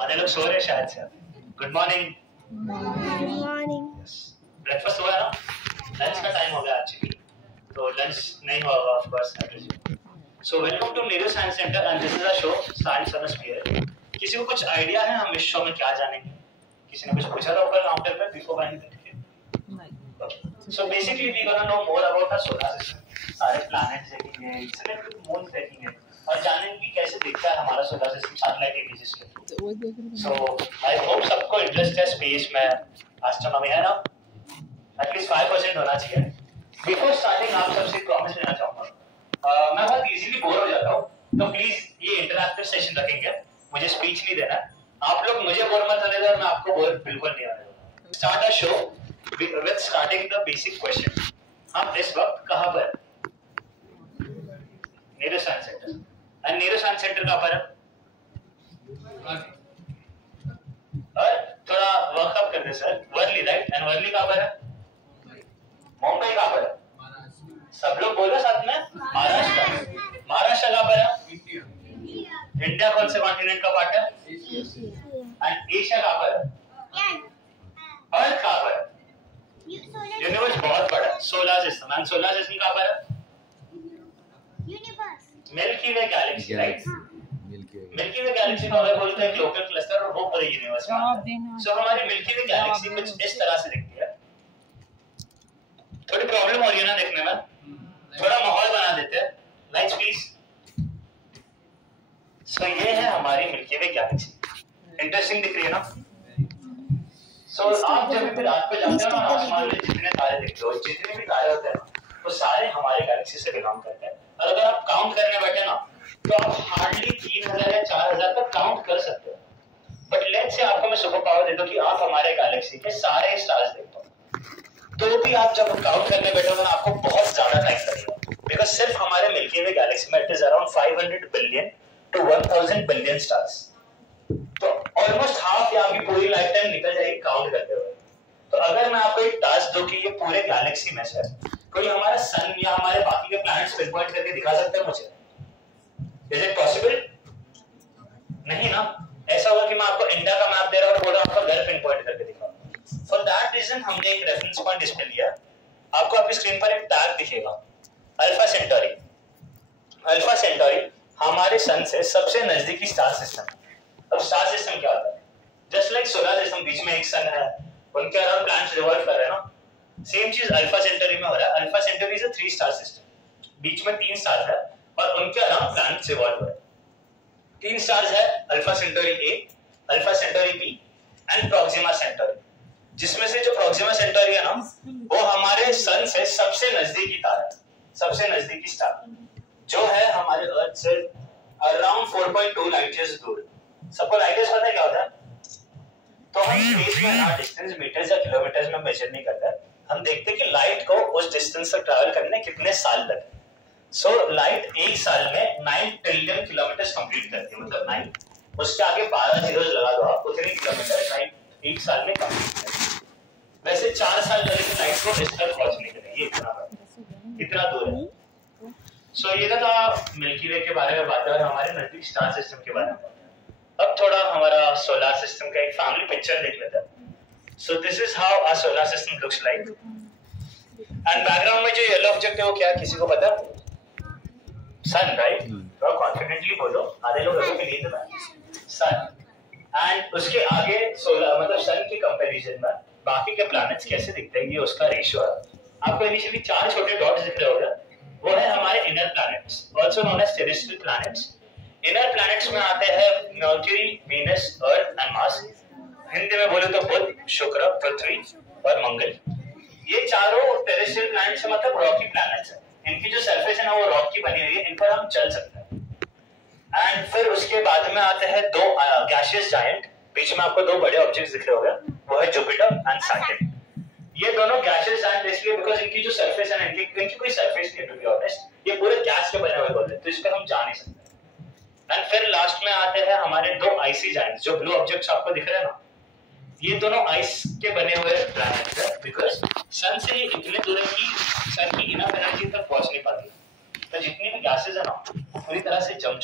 आधे लोग सो रहे शायद से। Good morning. Good morning. Breakfast हुआ ना? लंच का टाइम हो गया एक्चुअली, तो लंच नहीं होगा of course. So welcome to neuro science centre and this is a show science on sphere. किसी को कुछ आइडिया है हम इस शो में क्या जानेंगे? किसी ने कुछ पूछा था ऊपर काउंटर पे before anything? So basically we gonna know more about our solar system. सारे प्लैनेट्स देखेंगे, इसमें मून देखेंगे और जानेंगे कि कैसे दिखता है हमारा सोलर सिस्टम सैटेलाइट इमेजेस के थ्रू। So I hope सबको इंटरेस्ट है स्पेस में, एस्ट्रोनॉमी है ना? एटलीस्ट 5% होना चाहिए। बिफोर स्टार्टिंग आप सबसे प्रॉमिस लेना चाहूँगा, मैं बहुत इजीली बोर हो जाता हूँ, तो प्लीज ये इंटरैक्टिव सेशन रखेंगे। मुझे स्पीच नहीं देना, आप लोग मुझे बोर मत होने दो, मैं आपको बोर बिल्कुल नहीं होने दूंगा। Start a show with starting the basic question. हम इस वक्त कहाँ पर? Neuro science centre. और न्यूरो साइंस सेंटर कहाँ पर है? और थोड़ा वर्कअप करते sir. Worli right? And Worli कहाँ पर है? मुंबई कहाँ पर है? सब लोग बोलो साथ में। महाराष्ट्र। महाराष्ट्र कहाँ पर है? इंडिया कौन से कॉन्टिनेंट का पार्ट है? एंड एशिया कहाँ पर है? अर्थ कहाँ पर है? यूनिवर्स बहुत बड़ा है। Solar system and solar system कहाँ पर है? Universe milky Way Galaxy right? Milky Way Galaxy को अगर बोलते हैं ग्लोबल क्लस्टर और वो पूरे यूनिवर्स में आता है। सो हमारी मिल्की वे गैलेक्सी कुछ इस तरह से दिखती है। थोड़ी प्रॉब्लम हो रही है ना देखने में? थोड़ा माहौल बना देते हैं। Lights please. सो ये है हमारी मिल्की वे गैलेक्सी। इंटरेस्टिंग दिख रही है ना? So, आप जब भी रात को जाते हो ना आसमान में जितने तारे दिखते हो, जितने भी तारे होते हैं वो सारे हमारे गैलेक्सी से बिलोंग करते हैं। और अगर आप काउंट करने बैठे ना तो आप हार्डली 3000 या 4000 तक काउंट कर सकते हो। बट लेट्स से आपको मैं सुपर पावर दे दूं कि आप हमारे गैलेक्सी के सारे स्टार्स देख पाओ, तो भी आप जब काउंट करने बैठोगे ना आपको बहुत ज्यादा टाइम लगेगा। बिकॉज सिर्फ हमारे मिल्की वे गैलेक्सी में it is around 500 billion to 1000 billion stars. तो ऑलमोस्ट हाफ या आपकी पूरी लाइफ टाइम निकल जाएगी काउंट करते हुए। तो अगर मैं आपको एक टास्क दूं कि ये पूरे गैलेक्सी में से कोई हमारा सन या हमारे बाकी के प्लैनेट्स पिन पॉइंट करके दिखा सकता है मुझे? Is it possible? नहीं ना। ऐसा होगा कि मैं आपको इंडिया का मैप दे रहा हूं और बोल रहा हूं आपका घर पिन पॉइंट करके दिखाओ। फॉर दैट रीजन हमने एक रेफरेंस पॉइंट डिस्प्ले लिया। आपको आपकी स्क्रीन पर एक टैग दिखेगा, अल्फा सेंटोरी। अल्फा सेंटोरी हमारे सन से सबसे नजदीकी स्टार सिस्टम है। अब स्टार सिस्टम क्या होता है? जस्ट लाइक सोलर सिस्टम, बीच में एक सन है, उनके अराउंड प्लैनेट्स रिवॉल्व कर रहे हैं ना, सेम चीज अल्फा सेंटोरी में हो रहा है। Alpha Centauri is a 3 star system, बीच में 3 स्टार है और उनके अराउंड प्लैनेट्स रिवॉल्व हो रहे हैं। 3 स्टार्स है, Alpha Centauri A, Alpha Centauri B and Proxima Centauri. जिसमें से जो प्रोक्सिमा सेंटोरी है ना वो हमारे सन से सबसे नजदीकी तारा है, सबसे नजदीकी स्टार, जो है हमारे अर्थ से अराउंड 4.2 लाइट ईयर्स दूर। सबको लाइट ईयर्स पता है क्या होता है? तो हम स्पेस में ना डिस्टेंस मीटर्स या किलोमीटर्स में मेजर नहीं करते, हम देखते हैं कि लाइट को उस डिस्टेंस तक ट्रैवल करने कितने साल लगे। सो लाइट एक साल में 9 ट्रिलियन किलोमीटर्स कंप्लीट करती है, मतलब 9 उसके आगे 12 जीरोस लगा दो आप, उतने किलोमीटर लाइट एक साल में कंप्लीट करती है। वैसे 4 साल लगेंगे लाइट को इस तक पहुंचने के लिए, ये इतना दूर है। सो ये था मिल्की वे के बारे में बात और हमारे नजदीक स्टार सिस्टम के बारे में। अब थोड़ा हमारा सोलर सिस्टम का एक फैमिली पिक्चर देख लेते हैं। So this is how our solar system looks like. And background में जो येलो ऑब्जेक्ट है वो क्या है, किसी को पता? सन राइट? थोड़ा कॉन्फिडेंटली बोलो, आधे लोग अभी भी नींद में। सन एंड उसके आगे सोलर, मतलब सन के कंपैरिजन में बाकी के प्लैनेट्स कैसे दिखते हैं, ये उसका रेशियो है। आपको इनिशियली 4 छोटे डॉट्स दिख रहे होंगे, वो है हमारे inner planets, also known as terrestrial planets. Inner planets में आते हैं Mercury, Venus, Earth and Mars. Hindi में बोले तो बुध, शुक्र, पृथ्वी और मंगल। ये चारों टेरेस्ट्रियल प्लैनेट्स मतलब रॉकी प्लैनेट्स हैं। इनकी जो सरफेस है ना वो रॉक की बनी हुई है, इन पर हम चल सकते हैं। एंड फिर उसके बाद में आते हैं 2 गैसियस जायंट। बीच में आपको 2 बड़े ऑब्जेक्ट्स दिख रहे होंगे, वो है जुपिटर एंड सैटर्न। ये दोनों गैसियस जायंट इसलिए बिकॉज इनकी जो सरफेस है ना, इनकी कोई सरफेस नहीं, टू बी ऑनेस्ट, ये पूरे गैस के बने हुए होते हैं, तो इस पर हम जा नहीं सकते। एंड फिर लास्ट में आते हैं हमारे 2 आइसी जायंट्स, जो ब्लू ऑब्जेक्ट्स आपको दिख रहे हैं ना, ये दोनों आइस के बने हुए प्लैनेट्स हैं, बिकॉज सन से ये इतने दूर है कि सन की इनफ एनर्जी तक पहुंच नहीं पाती। तो जितनी भी गैसेस है ना वो पूरी तरह से जम